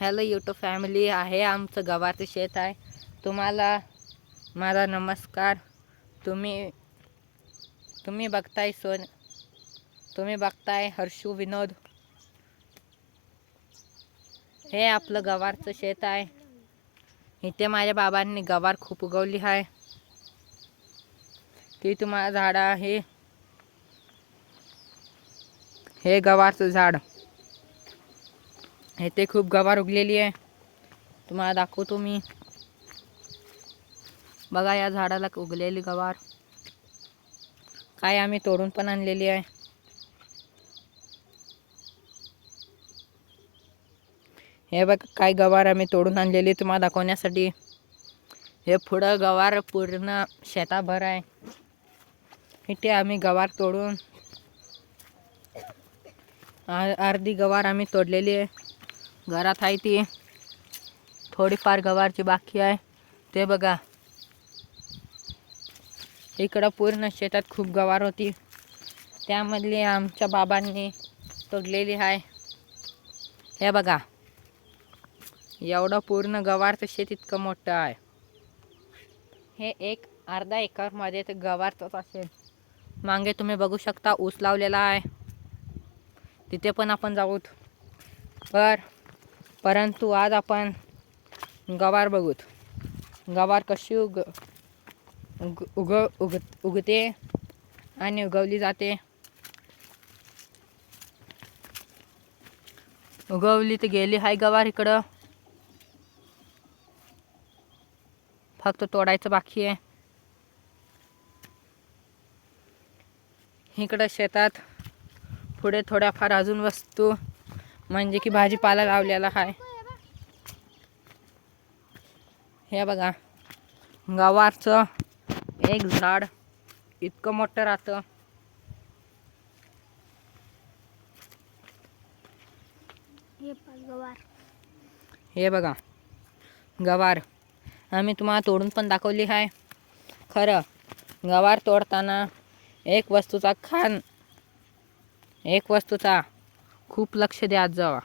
Hello YouTube family आहे आमचं गव्हाचं शेत आहे. तुम्हाला माझा नमस्कार. तुम्ही तुम्ही बघताय तुम्ही बघताय हर्षू विनोद. हे आपलं गवारचं शेत आहे. इथे माझ्या बाबांनी गवार खूप उगवली आहे. ती तुम्हाला झाड आहे. हे गवारचं झाड. इथे खूप गवार उगलेली आहे. तुम्हाला दाखवतो मी. बघा या झाडाला उगलेली गवार. काय आम्ही तोडून पण आणलेली आहे. हे बघ काय गवार आम्ही तोडून आणलेली तुम्हाला दाखवण्यासाठी. हे पुढं गवार पूर्ण शेताभर आहे. इथे आम्ही गवार तोडून अर्धी गवार आम्ही तोडलेली आहे. घरात आहे ती. थोडीफार गवारची बाकी आहे. ते बघा इकडं पूर्ण शेतात खूप गवार होती. त्यामधली आमच्या बाबांनी तोडलेली आहे. हे बघा एवढं पूर्ण गवारचं शेत इतकं मोठं आहे. हे एक अर्धा एकर मध्ये ते गवारच असेल. मागे तुम्ही बघू शकता ऊस लावलेला आहे. तिथे पण आपण जाऊत. परंतु आज आपण गवार बघूत. गवार कशी उगते आणि उगवली जाते. उगवली तर गेली हाय गवार. इकडं फक्त तोडायचं बाकी आहे. इकडं शेतात पुढे थोड्याफार अजून वस्तू म्हणजे की भाजीपाला लावलेला आहे. हे बघा गवारचं एक झाड इतकं मोठं राहतं. हे बघा गवार आम्ही तुम्हाला तोडून पण दाखवली आहे. खरं गवार तोडताना एक वस्तूचा खूप लक्ष द्यात जावा.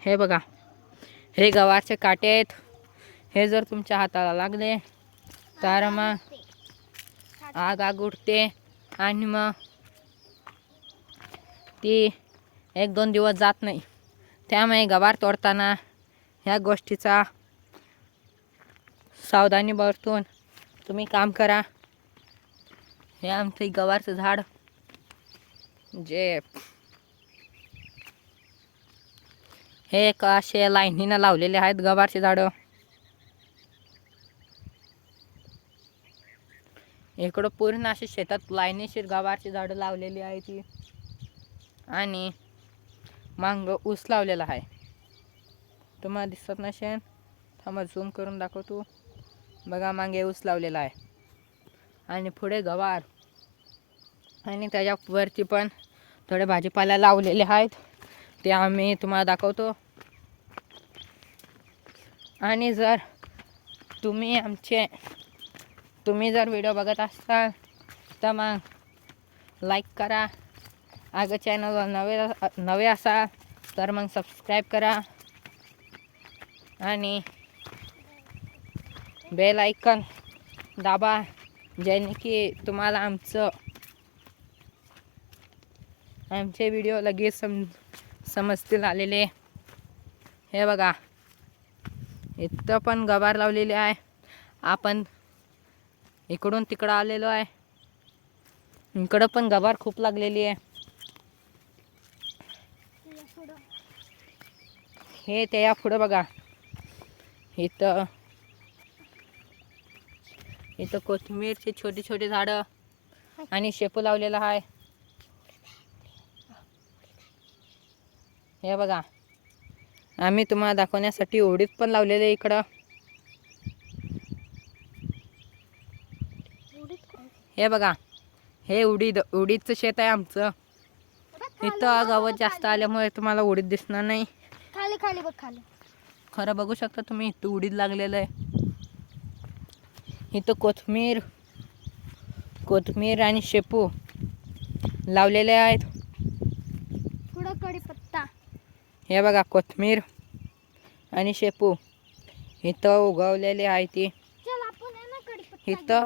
हे बघा हे गवारचे काटे आहेत. हे जर तुमच्या हाताला लागले तर मग आग उठते आणि मग ती 1-2 दिवस जात नाही. त्यामुळे गवार तोडताना ह्या गोष्टीचा सावधानी बरतून तुम्ही काम करा. हे आमचं गवारचं झाड जे हे एक असे लाईनीनं लावलेले आहेत गवारचे झाडं. इकडं पूर्ण असे शेतात लाईनीशीर गवारची झाडं लावलेली आहे ती. आणि मांग ऊस लावलेला आहे. तुम्हाला दिसत नसेल थांबा झूम करून दाखवतो. बघा मागे ऊस लावलेला आहे आणि पुढे गवार आणि त्याच्यावरती पण थोडे भाजीपाला लावलेले आहेत. ते आम्ही तुम्हाला दाखवतो. आणि जर तुम्ही जर व्हिडिओ बघत असाल तर मग लाईक करा. अगं चॅनलवर नवे असाल तर मग सबस्क्राईब करा आणि बेल आयकॉन दाबा ज्याने की तुम्हाला आमचे व्हिडिओ लगेच समजतील आलेले. हे बघा इथं पण गवार लावलेले आहे. आपण इकडून तिकडं आलेलो आहे. इकडं पण गवार खूप लागलेली आहे. हे त्या पुढं बघा इथं कोथिंबीरचे छोटे छोटे झाडं आणि शेपू लावलेला आहे. हे बघा आम्ही तुम्हाला दाखवण्यासाठी उडीद पण लावलेले इकडं. हे बघा हे उडीदचं शेत आहे आमचं. इथं गवत जास्त आल्यामुळे तुम्हाला उडीद दिसणार नाही. खाली खाली बघ खाली. खरं बघू शकता तुम्ही इथं उडीद लागलेलं आहे. इथं कोथमीर आणि शेपू लावलेले आहेत. पुढं हे बघा कोथिंबीर आणि शेपू इथं उगवलेली आहे ती. इथं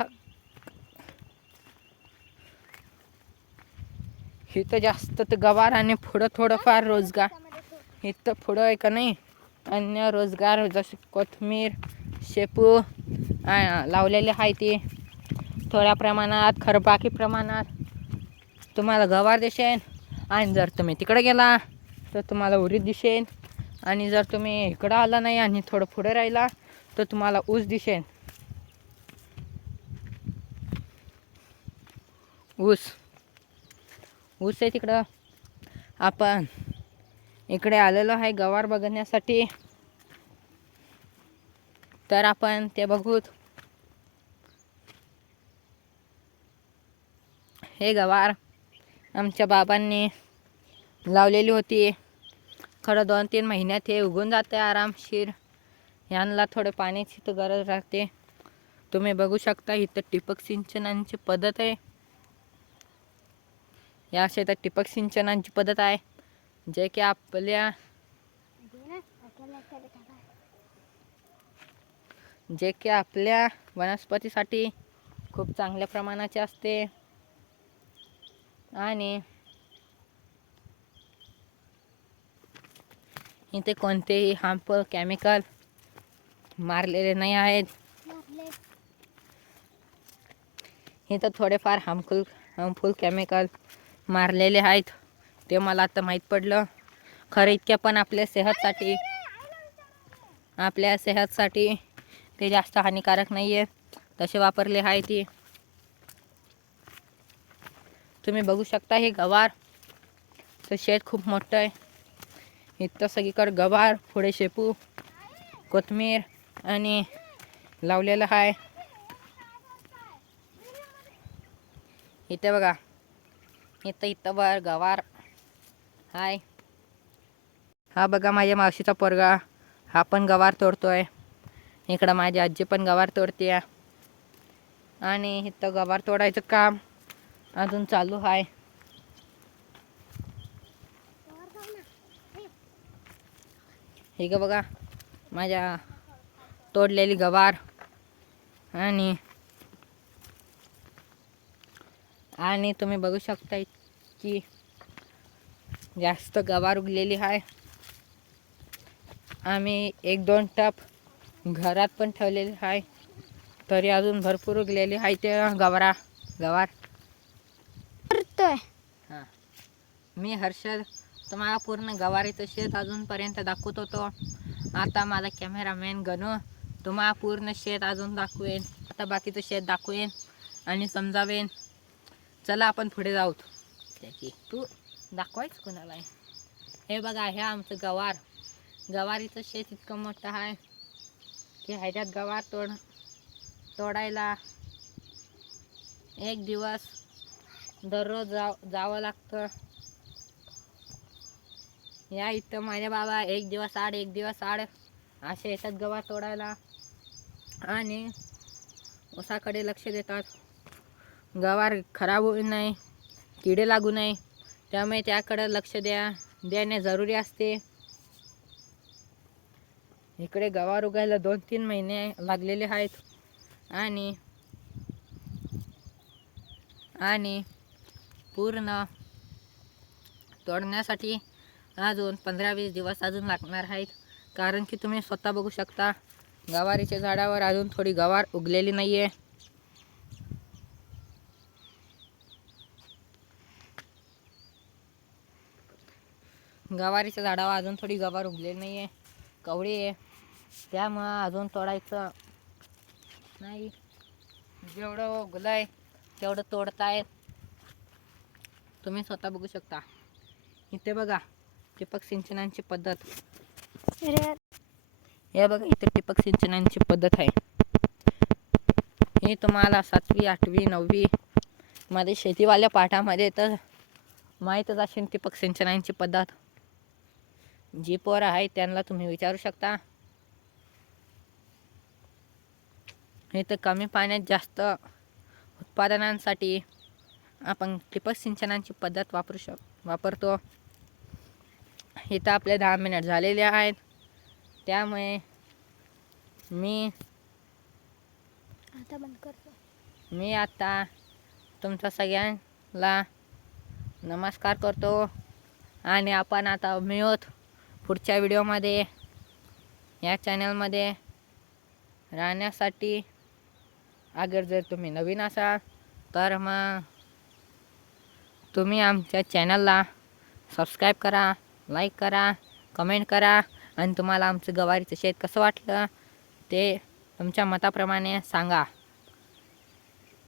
इथं जास्त तर गवार आणि पुढं थोडंफार रोजगार. इथं पुढं आहे का नाही अन्य रोजगार जसे कोथिंबीर शेपू लावलेले आहे ती थोड्या प्रमाणात. खरं बाकी प्रमाणात तुम्हाला गवार दिसेल. आणि जर तुम्ही तिकडे गेला तर तुम्हाला उडीद दिसेल. आणि जर तुम्ही इकडं आला नाही आणि थोडं पुढे राहिला तर तुम्हाला ऊस दिसेल. ऊस आहे तिकडं. आपण इकडे आलेलो आहे गवार बघण्यासाठी. तर आपण ते बघूत. हे गवार आमच्या बाबांनी लावलेली होती. खरं 2-3 महिन्यात हे उगून जाते आरामशीर. यांना थोडे पाण्याची तर गरज राहते. तुम्ही बघू शकता इथं ठिबक सिंचनाची पद्धत आहे. या शेतात ठिबक सिंचनाची पद्धत आहे जे की आपल्या वनस्पतीसाठी खूप चांगल्या प्रमाणाचे असते. आणि इथे कोणतेही हार्मफुल केमिकल मारलेले नाही आहेत. इथं थोडेफार हार्मफुल केमिकल मारलेले आहेत ते मला आता माहीत पडलं. खरं इतक्या पण आपल्या सेहतसाठी ते जास्त हानिकारक नाही आहे. तसे वापरले आहे ती. तुम्ही बघू शकता हे गवार तर शेत खूप मोठं आहे. इथं सगळीकडे गवार पुढे शेपू कोथिंबीर आणि लावलेलं आहे. इथे बघा इथं वर गवार हाय. हा बघा माझ्या मावशीचा पोरगा हा पण गवार तोडतोय. इकडं माझी आजी पण गवार तोडते. आणि इथं गवार तोडायचं काम अजून चालू आहे. हे ग बघा माझ्या तोडलेली गवार. आणि तुम्ही बघू शकता की जास्त गवार उगलेली आहे. आम्ही 1-2 टप घरात पण ठेवलेले आहे तरी अजून भरपूर उगलेली आहे ते गवार. हां मी हर्षद तुम्हाला पूर्ण गवारीचं शेत अजूनपर्यंत दाखवत होतो. आता माझा कॅमेरामॅन गणू तुम्हाला पूर्ण शेत अजून दाखवेन. आता बाकीचं शेत दाखवेन आणि समजावेन. चला आपण पुढे जाऊ. तू दाखवायच कोणाला आहे. हे बघा हे आमचं गवारीचं शेत इतकं मोठं आहे की ह्याच्यात गवार तोडायला एक दिवस दररोज जावं लागतं. या इथं माझ्या बाबा एक दिवस आड असे येतात गवार तोडायला आणि ऊसाकडे लक्ष देतात. गवार खराब होऊ नये किडे लागू नये त्यामुळे त्याकडे लक्ष देणे जरुरी असते. इकडे गवार उगायला 2-3 महिने लागलेले आहेत. आणि पूर्ण तोडण्यासाठी अजून 15-20 दिवस अजून लागणार आहेत. कारण की तुम्ही स्वतः बघू शकता गवारीच्या झाडावर अजून थोडी गवार उगलेली नाही आहे. गवारीच्या झाडावर अजून थोडी गवार उगलेली नाही आहे. कवळी आहे त्यामुळं अजून तोडायचं नाही. जेवढं उगलंय तेवढं तोडतायत. तुम्ही स्वतः बघू शकता. इथे बघा ठिबक सिंचनाची पद्धत. हे बघा इथे ठिबक सिंचनाची पद्धत आहे. हे तुम्हाला 7वी 8वी 9वी मध्ये शेतीवाल्या पाठामध्ये तर माहीतच असेल ठिबक सिंचनाची पद्धत. जी पोरं आहे त्यांना तुम्ही विचारू शकता. हे तर कमी पाण्यात जास्त उत्पादनांसाठी आपण ठिबक सिंचनाची पद्धत वापरतो. इथं आपले 10 मिनिट झालेले आहेत. त्यामुळे मी आता बंद करतो. आता तुमच्या सगळ्यांना नमस्कार करतो आणि आपण आता मिळूत पुढच्या व्हिडिओमध्ये. या चॅनलमध्ये राहण्यासाठी अगर जर तुम्ही नवीन असाल तर मग तुम्ही आमच्या चॅनलला सबस्क्राईब करा, लाईक करा, कमेंट करा आणि तुम्हाला आमचं गवारीचं शेत कसं वाटलं ते तुमच्या मताप्रमाणे सांगा.